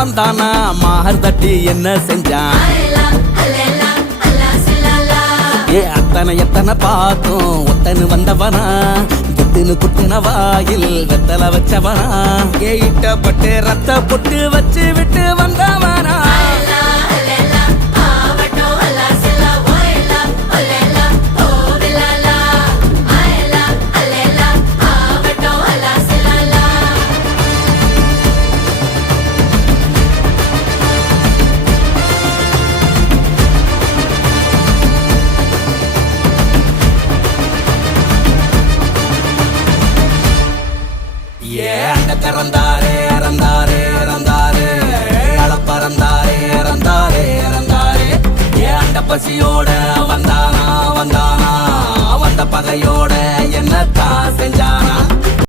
வந்தானா மார் தட்டி என்ன செஞ்சான் ஏ அத்தனை எத்தனை பார்த்தும் ஒத்தனு வந்தவனா குத்துனு குத்துன வாயில் வெத்தல வச்சவனா ஏ இட்டப்பட்டு ரத்த பொட்டு வச்சு விட்டு வந்தவனா இறந்தாரே இறந்தாரே இறந்தாரே அளப்பறந்தாரே இறந்தாரே இறந்தாரே ஏண்ட பசியோட வந்தானா வந்தானா வந்த பகையோட என்னத்தான் செஞ்சானா